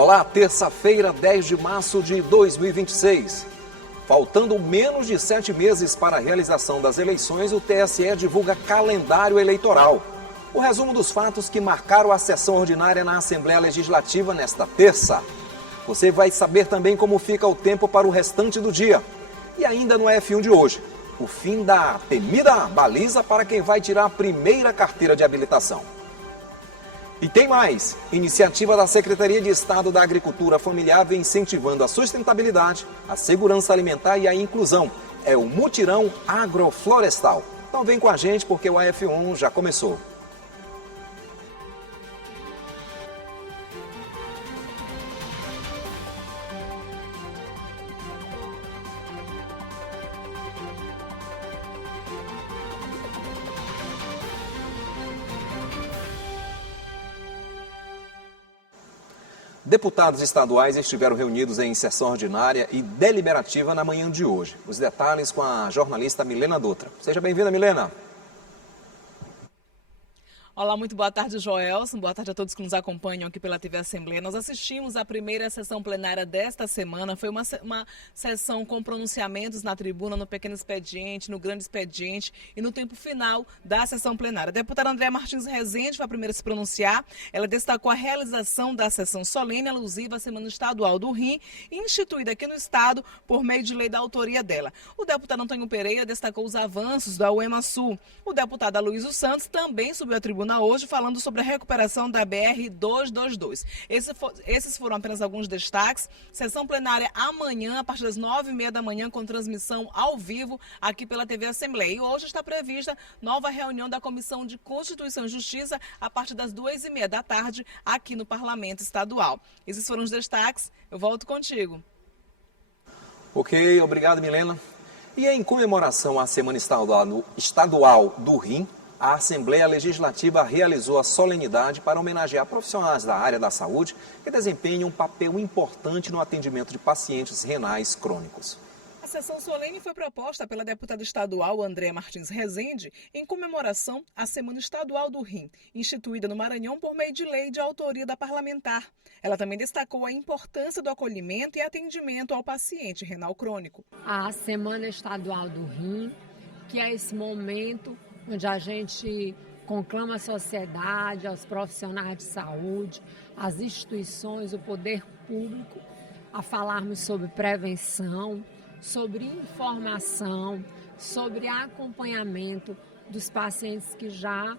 Olá, terça-feira, 10 de março de 2026. Faltando menos de 7 meses para a realização das eleições, o TSE divulga calendário eleitoral. O resumo dos fatos que marcaram a sessão ordinária na Assembleia Legislativa nesta terça. Você vai saber também como fica o tempo para o restante do dia. E ainda no F1 de hoje, o fim da temida baliza para quem vai tirar a primeira carteira de habilitação. E tem mais! Iniciativa da Secretaria de Estado da Agricultura Familiar vem incentivando a sustentabilidade, a segurança alimentar e a inclusão. É o Mutirão Agroflorestal. Então vem com a gente porque o AF1 já começou. Deputados estaduais estiveram reunidos em sessão ordinária e deliberativa na manhã de hoje. Os detalhes com a jornalista Milena Dutra. Seja bem-vinda, Milena. Olá, muito boa tarde, Joelson. Boa tarde a todos que nos acompanham aqui pela TV Assembleia. Nós assistimos à primeira sessão plenária desta semana. Foi uma sessão com pronunciamentos na tribuna, no pequeno expediente, no grande expediente e no tempo final da sessão plenária. A deputada Andréa Martins Rezende foi a primeira a se pronunciar. Ela destacou a realização da sessão solene alusiva à Semana Estadual do Rim, instituída aqui no Estado por meio de lei da autoria dela. O deputado Antônio Pereira destacou os avanços da UEMA-Sul. O deputado Aloysio Santos também subiu à tribuna hoje falando sobre a recuperação da BR-222. Esses foram apenas alguns destaques. Sessão plenária amanhã, a partir das 9h30 da manhã, com transmissão ao vivo aqui pela TV Assembleia. E hoje está prevista nova reunião da Comissão de Constituição e Justiça a partir das 2h30 da tarde aqui no Parlamento Estadual. Esses foram os destaques. Eu volto contigo. Ok, obrigado, Milena. E em comemoração à Semana Estadual do Rim, a Assembleia Legislativa realizou a solenidade para homenagear profissionais da área da saúde que desempenham um papel importante no atendimento de pacientes renais crônicos. A sessão solene foi proposta pela deputada estadual Andréa Martins Rezende em comemoração à Semana Estadual do Rim, instituída no Maranhão por meio de lei de autoria da parlamentar. Ela também destacou a importância do acolhimento e atendimento ao paciente renal crônico. A Semana Estadual do Rim, que é esse momento onde a gente conclama a sociedade, aos profissionais de saúde, às instituições, o poder público, a falarmos sobre prevenção, sobre informação, sobre acompanhamento dos pacientes que já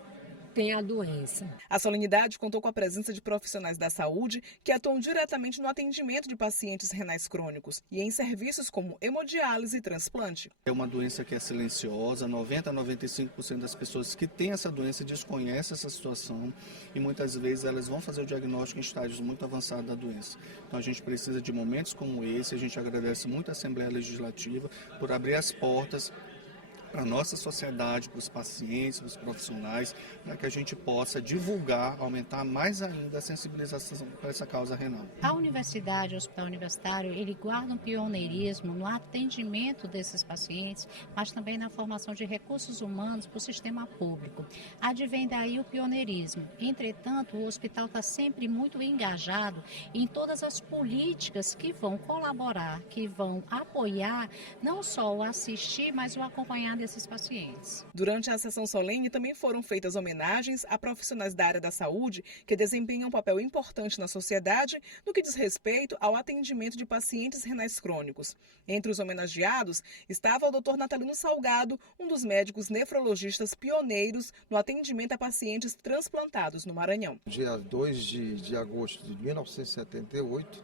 têm a doença. A solenidade contou com a presença de profissionais da saúde que atuam diretamente no atendimento de pacientes renais crônicos e em serviços como hemodiálise e transplante. É uma doença que é silenciosa, 90% a 95% das pessoas que têm essa doença desconhecem essa situação e muitas vezes elas vão fazer o diagnóstico em estágios muito avançados da doença. Então a gente precisa de momentos como esse, a gente agradece muito a Assembleia Legislativa por abrir as portas para a nossa sociedade, para os pacientes, para os profissionais, para que a gente possa divulgar, aumentar mais ainda a sensibilização para essa causa renal. A universidade, o hospital universitário, ele guarda um pioneirismo no atendimento desses pacientes, mas também na formação de recursos humanos para o sistema público. Advém daí o pioneirismo. Entretanto, o hospital está sempre muito engajado em todas as políticas que vão colaborar, que vão apoiar, não só o assistir, mas o acompanhar desses pacientes. Durante a sessão solene também foram feitas homenagens a profissionais da área da saúde que desempenham um papel importante na sociedade no que diz respeito ao atendimento de pacientes renais crônicos. Entre os homenageados estava o Dr. Natalino Salgado, um dos médicos nefrologistas pioneiros no atendimento a pacientes transplantados no Maranhão. Dia 2 de agosto de 1978,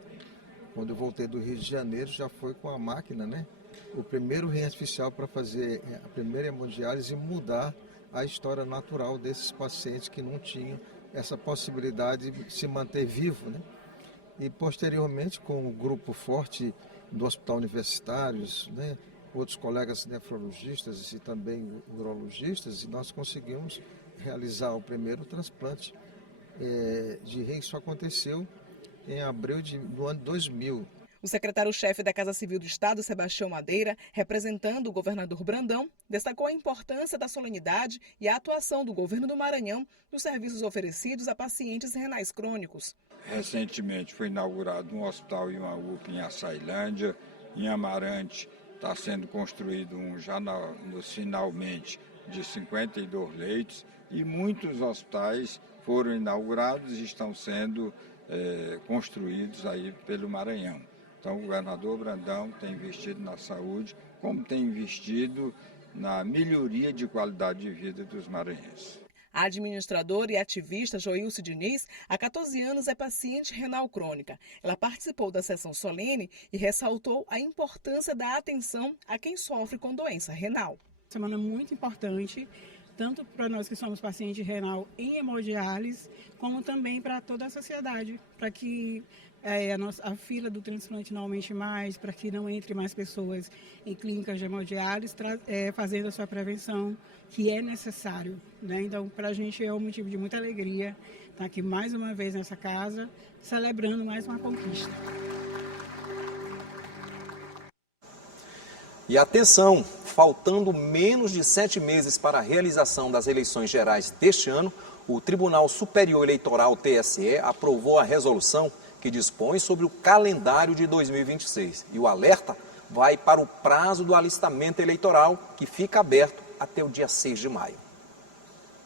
quando eu voltei do Rio de Janeiro, já foi com a máquina, né? O primeiro rim artificial para fazer a primeira hemodiálise e mudar a história natural desses pacientes que não tinham essa possibilidade de se manter vivo, né? E posteriormente, com o grupo forte do Hospital Universitários, né? Outros colegas nefrologistas e também urologistas, e nós conseguimos realizar o primeiro transplante de rim. Isso aconteceu em abril do ano 2000. O secretário-chefe da Casa Civil do Estado, Sebastião Madeira, representando o governador Brandão, destacou a importância da solenidade e a atuação do governo do Maranhão nos serviços oferecidos a pacientes renais crônicos. Recentemente foi inaugurado um hospital e uma UPA em Açailândia. Em Amarante está sendo construído finalmente de 52 leitos e muitos hospitais foram inaugurados e estão sendo construídos aí pelo Maranhão. Então, o governador Brandão tem investido na saúde, como tem investido na melhoria de qualidade de vida dos maranhenses. A administradora e ativista Joilce Diniz, há 14 anos, é paciente renal crônica. Ela participou da sessão solene e ressaltou a importância da atenção a quem sofre com doença renal. Semana muito importante, tanto para nós que somos pacientes renal em hemodiálise, como também para toda a sociedade, para que a fila do transplante não aumente mais, para que não entre mais pessoas em clínicas de hemodiálise, fazendo a sua prevenção, que é necessário, né? Então, para a gente é um motivo de muita alegria estar aqui mais uma vez nessa casa, celebrando mais uma conquista. E atenção, faltando menos de 7 meses para a realização das eleições gerais deste ano, o Tribunal Superior Eleitoral, TSE, aprovou a resolução que dispõe sobre o calendário de 2026. E o alerta vai para o prazo do alistamento eleitoral, que fica aberto até o dia 6 de maio.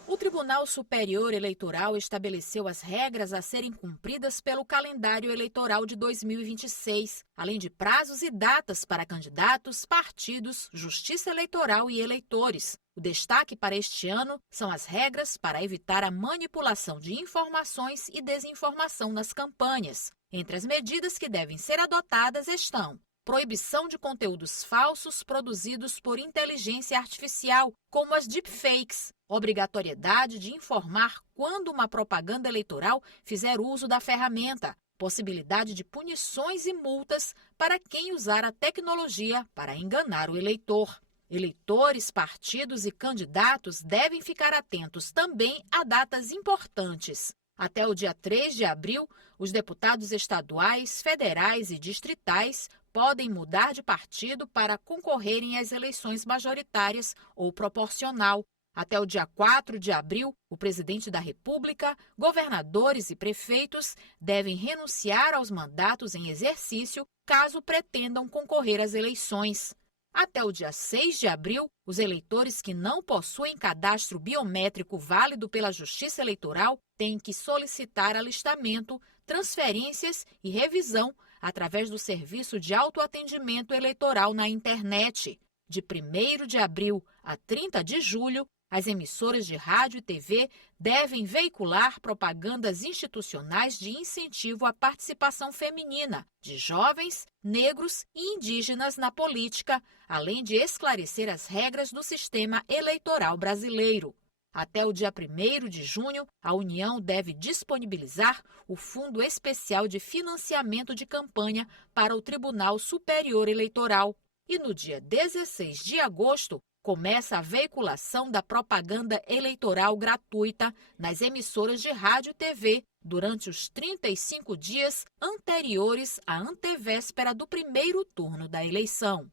O Tribunal Superior Eleitoral estabeleceu as regras a serem cumpridas pelo calendário eleitoral de 2026, além de prazos e datas para candidatos, partidos, justiça eleitoral e eleitores. O destaque para este ano são as regras para evitar a manipulação de informações e desinformação nas campanhas. Entre as medidas que devem ser adotadas estão: proibição de conteúdos falsos produzidos por inteligência artificial, como as deepfakes, obrigatoriedade de informar quando uma propaganda eleitoral fizer uso da ferramenta, possibilidade de punições e multas para quem usar a tecnologia para enganar o eleitor. Eleitores, partidos e candidatos devem ficar atentos também a datas importantes. Até o dia 3 de abril, os deputados estaduais, federais e distritais podem mudar de partido para concorrerem às eleições majoritárias ou proporcional. Até o dia 4 de abril, o presidente da República, governadores e prefeitos devem renunciar aos mandatos em exercício caso pretendam concorrer às eleições. Até o dia 6 de abril, os eleitores que não possuem cadastro biométrico válido pela Justiça Eleitoral têm que solicitar alistamento, transferências e revisão através do serviço de autoatendimento eleitoral na internet. De 1º de abril a 30 de julho, as emissoras de rádio e TV devem veicular propagandas institucionais de incentivo à participação feminina de jovens, negros e indígenas na política, além de esclarecer as regras do sistema eleitoral brasileiro. Até o dia 1º de junho, a União deve disponibilizar o Fundo Especial de Financiamento de Campanha para o Tribunal Superior Eleitoral. E no dia 16 de agosto, começa a veiculação da propaganda eleitoral gratuita nas emissoras de rádio e TV durante os 35 dias anteriores à antevéspera do primeiro turno da eleição.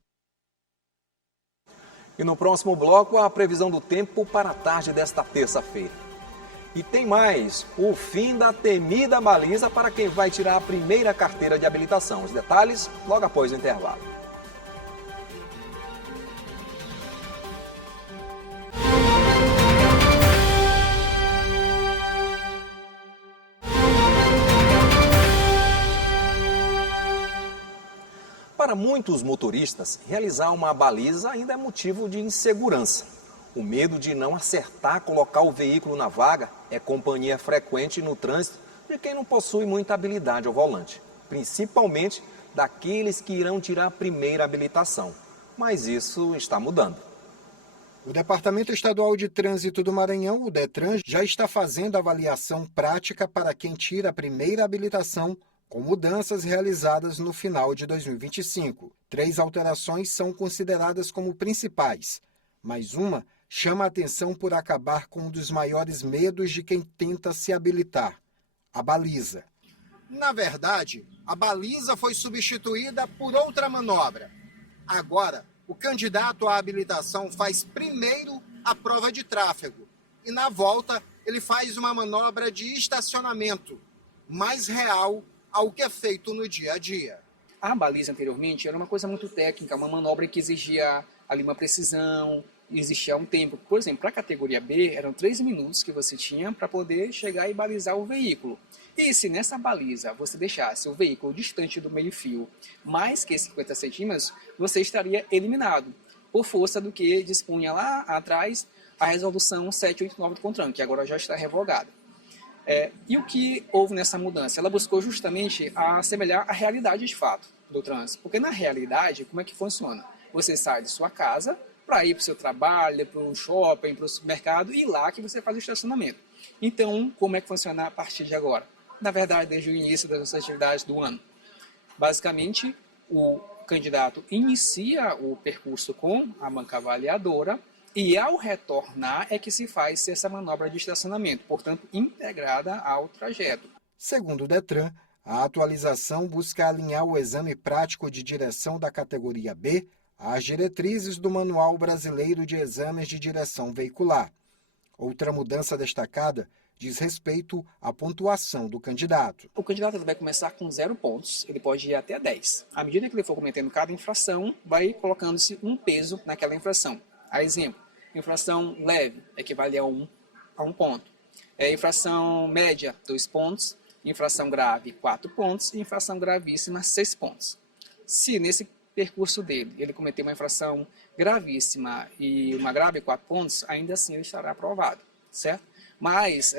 E no próximo bloco, a previsão do tempo para a tarde desta terça-feira. E tem mais, o fim da temida baliza para quem vai tirar a primeira carteira de habilitação. Os detalhes logo após o intervalo. Para muitos motoristas, realizar uma baliza ainda é motivo de insegurança. O medo de não acertar colocar o veículo na vaga é companhia frequente no trânsito de quem não possui muita habilidade ao volante, principalmente daqueles que irão tirar a primeira habilitação. Mas isso está mudando. O Departamento Estadual de Trânsito do Maranhão, o DETRAN, já está fazendo avaliação prática para quem tira a primeira habilitação, com mudanças realizadas no final de 2025. 3 alterações são consideradas como principais, mas uma chama a atenção por acabar com um dos maiores medos de quem tenta se habilitar: a baliza. Na verdade, a baliza foi substituída por outra manobra. Agora, o candidato à habilitação faz primeiro a prova de tráfego e, na volta, ele faz uma manobra de estacionamento, mais real ao que é feito no dia a dia. A baliza anteriormente era uma coisa muito técnica, uma manobra que exigia ali uma precisão, existia um tempo. Por exemplo, para a categoria B, eram 3 minutos que você tinha para poder chegar e balizar o veículo. E se nessa baliza você deixasse o veículo distante do meio-fio mais que 50 centímetros, você estaria eliminado, por força do que dispunha lá atrás a resolução 789 do CONTRAN, que agora já está revogada. E o que houve nessa mudança? Ela buscou justamente assemelhar a realidade de fato do trânsito. Porque na realidade, como é que funciona? Você sai de sua casa para ir para o seu trabalho, para o shopping, para o supermercado, e lá que você faz o estacionamento. Então, como é que funciona a partir de agora? Na verdade, desde o início das atividades do ano. Basicamente, o candidato inicia o percurso com a banca avaliadora e, ao retornar, é que se faz essa manobra de estacionamento, portanto, integrada ao trajeto. Segundo o DETRAN, a atualização busca alinhar o exame prático de direção da categoria B às diretrizes do Manual Brasileiro de Exames de Direção Veicular. Outra mudança destacada diz respeito à pontuação do candidato. O candidato vai começar com 0 pontos, ele pode ir até 10. À medida que ele for cometendo cada infração, vai colocando-se um peso naquela infração. A exemplo, infração leve equivale a 1 ponto. Infração média, 2 pontos. Infração grave, 4 pontos. E infração gravíssima, 6 pontos. Se nesse percurso dele ele cometer uma infração gravíssima e uma grave, 4 pontos, ainda assim ele estará aprovado, certo? Mas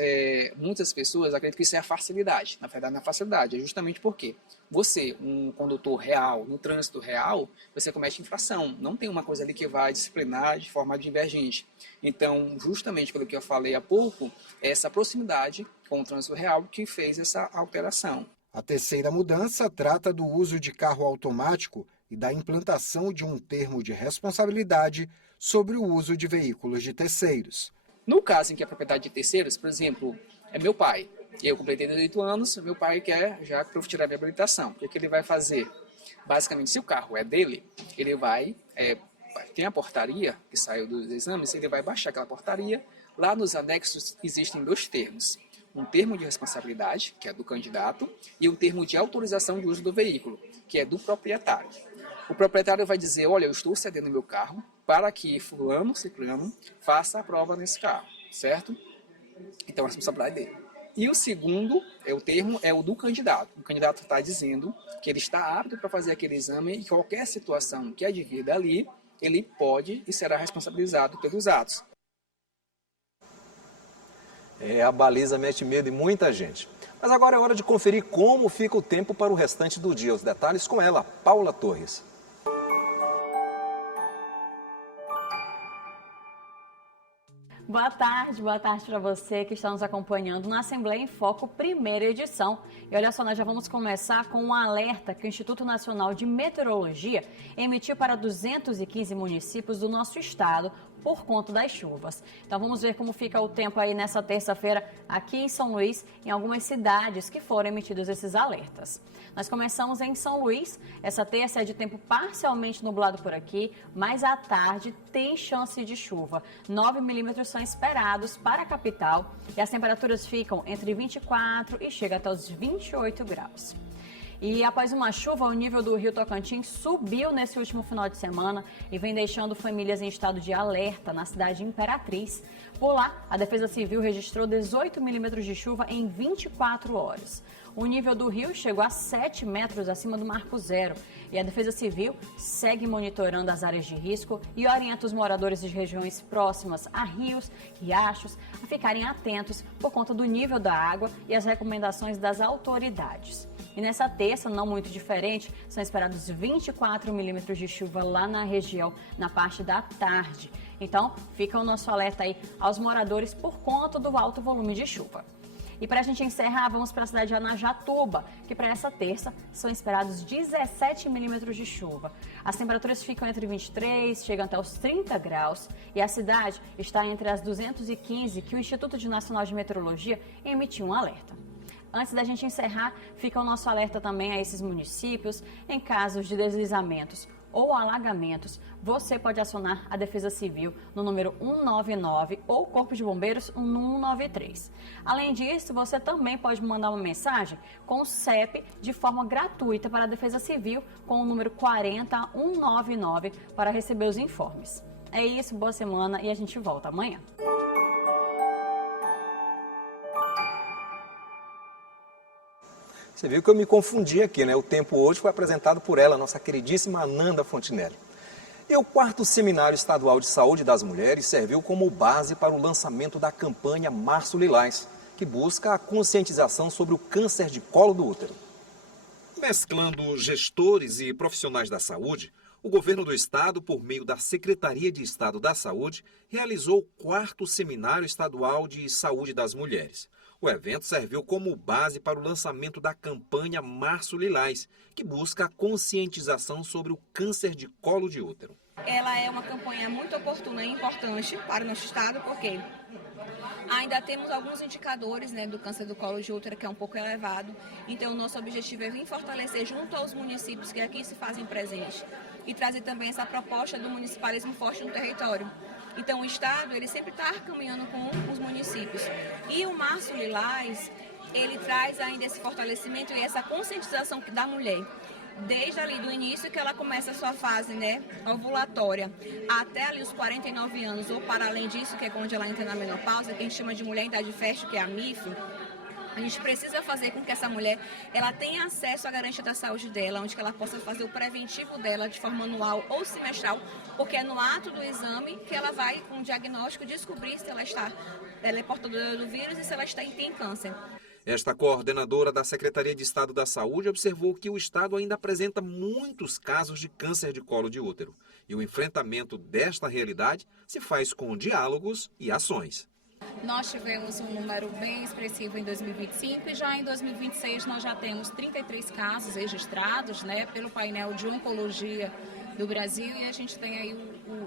muitas pessoas acreditam que isso é a facilidade. Na verdade, não é facilidade, é justamente porque você, um condutor real, no trânsito real, você comete infração. Não tem uma coisa ali que vai disciplinar de forma divergente. Então, justamente pelo que eu falei há pouco, é essa proximidade com o trânsito real que fez essa alteração. A terceira mudança trata do uso de carro automático e da implantação de um termo de responsabilidade sobre o uso de veículos de terceiros. No caso em que a propriedade de terceiros, por exemplo, é meu pai, eu completei 18 anos, meu pai quer já que eu tirar a minha habilitação. O que ele vai fazer? Basicamente, se o carro é dele, ele vai, tem a portaria que saiu dos exames, ele vai baixar aquela portaria. Lá nos anexos existem 2 termos. Um termo de responsabilidade, que é do candidato, e um termo de autorização de uso do veículo, que é do proprietário. O proprietário vai dizer, olha, eu estou cedendo meu carro para que fulano, ciclano, faça a prova nesse carro, certo? Então, a responsabilidade dele. E o segundo, o termo, é o do candidato. O candidato está dizendo que ele está apto para fazer aquele exame e qualquer situação que advir dali, ele pode e será responsabilizado pelos atos. A baliza mete medo em muita gente. Mas agora é hora de conferir como fica o tempo para o restante do dia. Os detalhes com ela, Paula Torres. Boa tarde para você que está nos acompanhando na Assembleia em Foco, primeira edição. E olha só, nós já vamos começar com um alerta que o Instituto Nacional de Meteorologia emitiu para 215 municípios do nosso estado por conta das chuvas. Então vamos ver como fica o tempo aí nessa terça-feira aqui em São Luís, em algumas cidades que foram emitidos esses alertas. Nós começamos em São Luís, essa terça é de tempo parcialmente nublado por aqui, mas à tarde tem chance de chuva. 9 milímetros são esperados para a capital e as temperaturas ficam entre 24 e chega até os 28 graus. E após uma chuva, o nível do Rio Tocantins subiu nesse último final de semana e vem deixando famílias em estado de alerta na cidade de Imperatriz. Por lá, a Defesa Civil registrou 18 milímetros de chuva em 24 horas. O nível do rio chegou a 7 metros acima do marco zero e a Defesa Civil segue monitorando as áreas de risco e orienta os moradores de regiões próximas a rios, riachos, a ficarem atentos por conta do nível da água e as recomendações das autoridades. E nessa terça, não muito diferente, são esperados 24 milímetros de chuva lá na região, na parte da tarde. Então, fica o nosso alerta aí aos moradores por conta do alto volume de chuva. E para a gente encerrar, vamos para a cidade de Anajatuba, que para essa terça são esperados 17 milímetros de chuva. As temperaturas ficam entre 23, chegam até os 30 graus e a cidade está entre as 215 que o Instituto Nacional de Meteorologia emitiu um alerta. Antes da gente encerrar, fica o nosso alerta também a esses municípios. Em casos de deslizamentos ou alagamentos, você pode acionar a Defesa Civil no número 199 ou o Corpo de Bombeiros no 193. Além disso, você também pode mandar uma mensagem com o CEP de forma gratuita para a Defesa Civil com o número 40199 para receber os informes. É isso, boa semana e a gente volta amanhã. Você viu que eu me confundi aqui, né? O tempo hoje foi apresentado por ela, nossa queridíssima Ananda Fontinelli. E o 4º Seminário Estadual de Saúde das Mulheres serviu como base para o lançamento da campanha Março Lilás, que busca a conscientização sobre o câncer de colo do útero. Mesclando gestores e profissionais da saúde, o governo do estado, por meio da Secretaria de Estado da Saúde, realizou o 4º Seminário Estadual de Saúde das Mulheres. O evento serviu como base para o lançamento da campanha Março Lilás, que busca a conscientização sobre o câncer de colo de útero. Ela é uma campanha muito oportuna e importante para o nosso estado, porque ainda temos alguns indicadores, né, do câncer do colo de útero que é um pouco elevado. Então, o nosso objetivo é vir fortalecer junto aos municípios que aqui se fazem presentes e trazer também essa proposta do municipalismo forte no território. Então, o Estado, ele sempre está caminhando com os municípios. E o Março Lilás, ele traz ainda esse fortalecimento e essa conscientização da mulher. Desde ali do início que ela começa a sua fase, né, ovulatória, até ali os 49 anos, ou para além disso, que é quando ela entra na menopausa, que a gente chama de mulher em idade fértil, que é a MIF. A gente precisa fazer com que essa mulher ela tenha acesso à garantia da saúde dela, onde ela possa fazer o preventivo dela de forma anual ou semestral, porque é no ato do exame que ela vai, com o diagnóstico, descobrir se ela é portadora do vírus e se ela tem câncer. Esta coordenadora da Secretaria de Estado da Saúde observou que o estado ainda apresenta muitos casos de câncer de colo de útero. E o enfrentamento desta realidade se faz com diálogos e ações. Nós tivemos um número bem expressivo em 2025 e já em 2026 nós já temos 33 casos registrados, né, pelo painel de oncologia do Brasil, e a gente tem aí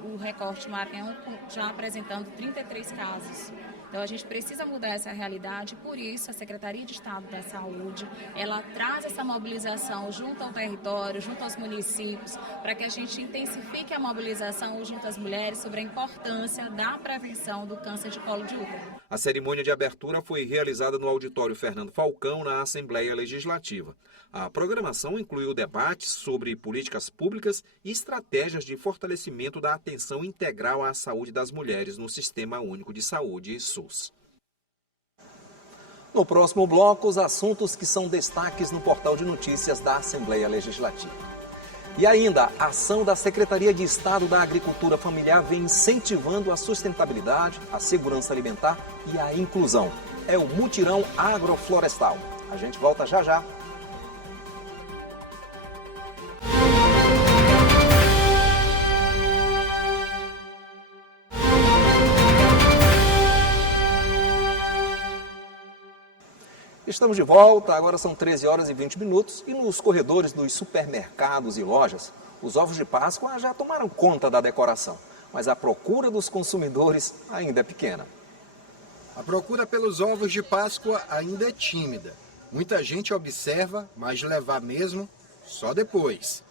o recorte Maranhão já apresentando 33 casos. Então a gente precisa mudar essa realidade, por isso a Secretaria de Estado da Saúde, ela traz essa mobilização junto ao território, junto aos municípios, para que a gente intensifique a mobilização junto às mulheres sobre a importância da prevenção do câncer de colo de útero. A cerimônia de abertura foi realizada no auditório Fernando Falcão, na Assembleia Legislativa. A programação incluiu debates sobre políticas públicas e estratégias de fortalecimento da atenção integral à saúde das mulheres no Sistema Único de Saúde, SUS. No próximo bloco, os assuntos que são destaques no portal de notícias da Assembleia Legislativa. E ainda, a ação da Secretaria de Estado da Agricultura Familiar vem incentivando a sustentabilidade, a segurança alimentar e a inclusão. É o Mutirão Agroflorestal. A gente volta já já. Estamos de volta, agora são 13 horas e 20 minutos e nos corredores dos supermercados e lojas, os ovos de Páscoa já tomaram conta da decoração, mas a procura dos consumidores ainda é pequena. A procura pelos ovos de Páscoa ainda é tímida. Muita gente observa, mas levar mesmo só depois.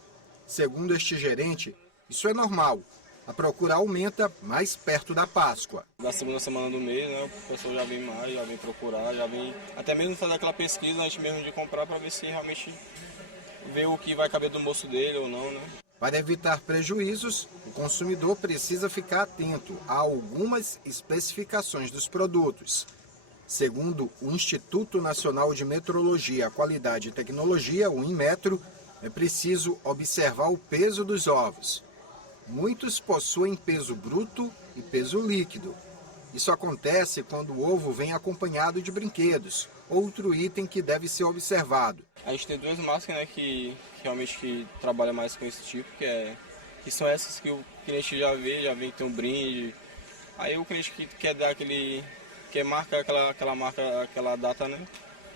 Segundo este gerente, isso é normal. A procura aumenta mais perto da Páscoa. Na segunda semana do mês, né, o pessoal já vem mais, já vem procurar, já vem até mesmo fazer aquela pesquisa antes mesmo de comprar para ver se realmente vê o que vai caber do bolso dele ou não, né? Para evitar prejuízos, o consumidor precisa ficar atento a algumas especificações dos produtos. Segundo o Instituto Nacional de Metrologia, Qualidade e Tecnologia, o Inmetro, é preciso observar o peso dos ovos. Muitos possuem peso bruto e peso líquido. Isso acontece quando o ovo vem acompanhado de brinquedos, outro item que deve ser observado. A gente tem duas marcas, né, que realmente trabalham mais com esse tipo, que são essas que o cliente já vê que tem um brinde. Aí o cliente que quer dar quer marcar aquela data, né,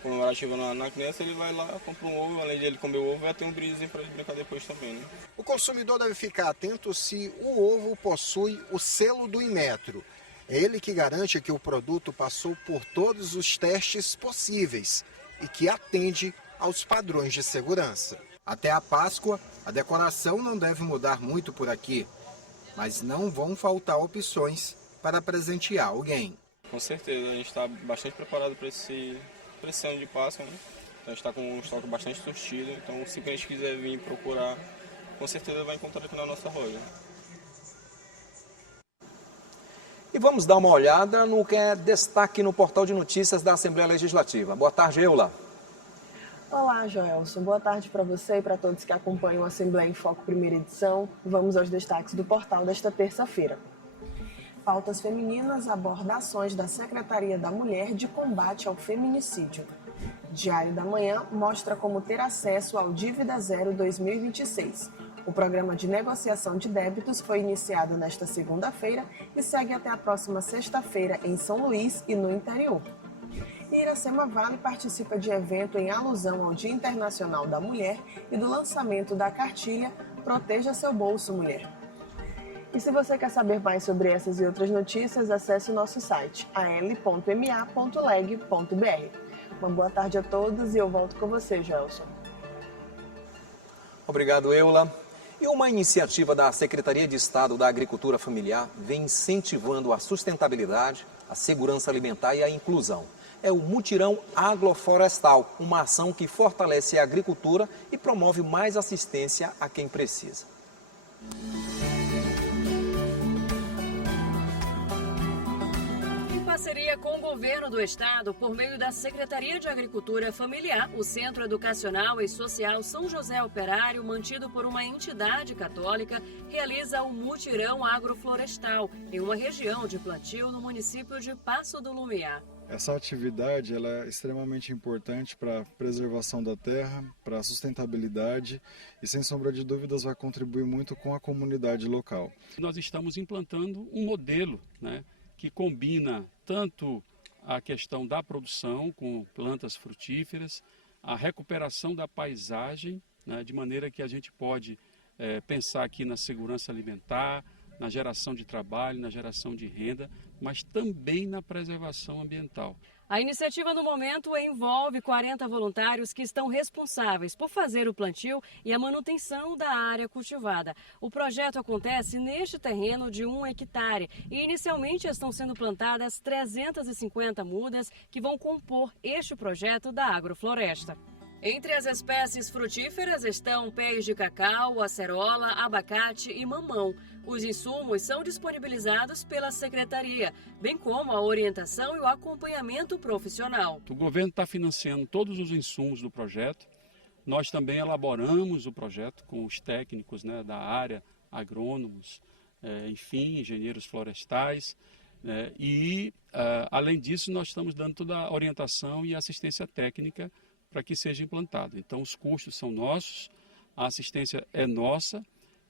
comemorativa na criança, ele vai lá, compra um ovo, além de ele comer o ovo, vai ter um brindezinho para ele brincar depois também, né? O consumidor deve ficar atento se o ovo possui o selo do Inmetro. É ele que garante que o produto passou por todos os testes possíveis e que atende aos padrões de segurança. Até a Páscoa, a decoração não deve mudar muito por aqui, mas não vão faltar opções para presentear alguém. Com certeza, a gente está bastante preparado para esse ano de Páscoa, né? Então a gente está com um estoque bastante surtido, então se o cliente quiser vir procurar, com certeza vai encontrar aqui na nossa loja. E vamos dar uma olhada no que é destaque no portal de notícias da Assembleia Legislativa. Boa tarde, Eula. Olá, Joelson. Boa tarde para você e para todos que acompanham a Assembleia em Foco primeira edição. Vamos aos destaques do portal desta terça-feira. Pautas Femininas aborda ações da Secretaria da Mulher de combate ao feminicídio. Diário da Manhã mostra como ter acesso ao Dívida Zero 2026. O programa de negociação de débitos foi iniciado nesta segunda-feira e segue até a próxima sexta-feira em São Luís e no interior. E Iracema Vale participa de evento em alusão ao Dia Internacional da Mulher e do lançamento da cartilha Proteja Seu Bolso, Mulher. E se você quer saber mais sobre essas e outras notícias, acesse o nosso site al.ma.leg.br. Uma boa tarde a todos e eu volto com você, Gelson. Obrigado, Eula. E uma iniciativa da Secretaria de Estado da Agricultura Familiar vem incentivando a sustentabilidade, a segurança alimentar e a inclusão. É o Mutirão Agroflorestal, uma ação que fortalece a agricultura e promove mais assistência a quem precisa. Em parceria com o Governo do Estado, por meio da Secretaria de Agricultura Familiar, o Centro Educacional e Social São José Operário, mantido por uma entidade católica, realiza o Mutirão Agroflorestal, em uma região de plantio no município de Passo do Lumiar. Essa atividade ela é extremamente importante para a preservação da terra, para a sustentabilidade e, sem sombra de dúvidas, vai contribuir muito com a comunidade local. Nós estamos implantando um modelo, né, que combina tanto a questão da produção com plantas frutíferas, a recuperação da paisagem, né, de maneira que a gente pode pensar aqui na segurança alimentar, na geração de trabalho, na geração de renda, mas também na preservação ambiental. A iniciativa, no momento, envolve 40 voluntários que estão responsáveis por fazer o plantio e a manutenção da área cultivada. O projeto acontece neste terreno de 1 hectare e, inicialmente, estão sendo plantadas 350 mudas que vão compor este projeto da agrofloresta. Entre as espécies frutíferas estão pés de cacau, acerola, abacate e mamão. Os insumos são disponibilizados pela Secretaria, bem como a orientação e o acompanhamento profissional. O governo está financiando todos os insumos do projeto. Nós também elaboramos o projeto com os técnicos, né, da área, agrônomos, enfim, engenheiros florestais. Além disso, nós estamos dando toda a orientação e assistência técnica para que seja implantado. Então, os custos são nossos, a assistência é nossa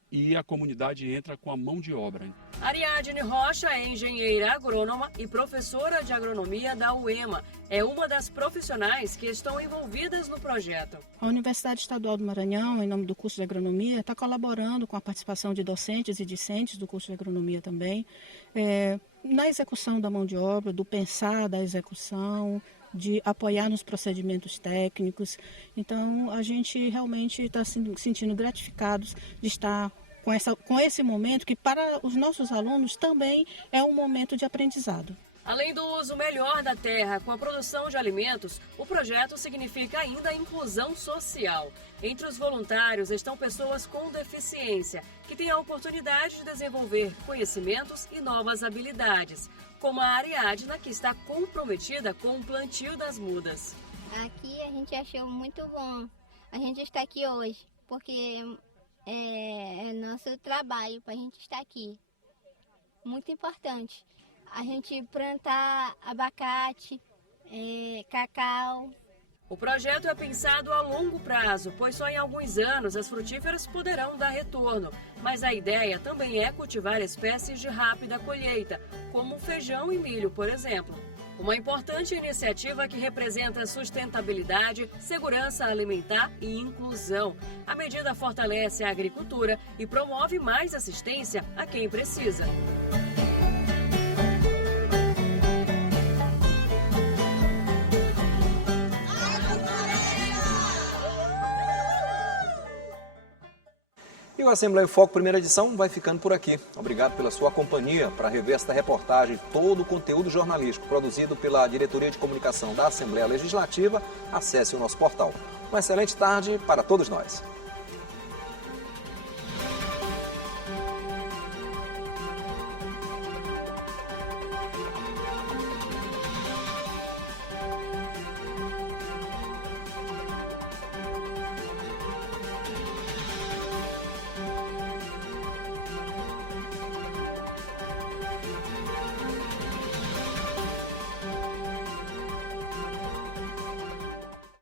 e a comunidade entra com a mão de obra. Ariadne Rocha é engenheira agrônoma e professora de agronomia da UEMA. É uma das profissionais que estão envolvidas no projeto. A Universidade Estadual do Maranhão, em nome do curso de agronomia, está colaborando com a participação de docentes e discentes do curso de agronomia também, na execução da mão de obra, do pensar da execução, de apoiar nos procedimentos técnicos. Então, a gente realmente está se sentindo gratificados de estar com esse momento, que para os nossos alunos também é um momento de aprendizado. Além do uso melhor da terra com a produção de alimentos, o projeto significa ainda a inclusão social. Entre os voluntários estão pessoas com deficiência, que têm a oportunidade de desenvolver conhecimentos e novas habilidades, como a Ariadna, que está comprometida com o plantio das mudas. Aqui a gente achou muito bom a gente estar aqui hoje, porque é nosso trabalho para a gente estar aqui. Muito importante. A gente plantar abacate, cacau. O projeto é pensado a longo prazo, pois só em alguns anos as frutíferas poderão dar retorno. Mas a ideia também é cultivar espécies de rápida colheita, como feijão e milho, por exemplo. Uma importante iniciativa que representa sustentabilidade, segurança alimentar e inclusão. A medida fortalece a agricultura e promove mais assistência a quem precisa. E o Assembleia em Foco, primeira edição, vai ficando por aqui. Obrigado pela sua companhia. Para rever esta reportagem, todo o conteúdo jornalístico produzido pela Diretoria de Comunicação da Assembleia Legislativa, acesse o nosso portal. Uma excelente tarde para todos nós.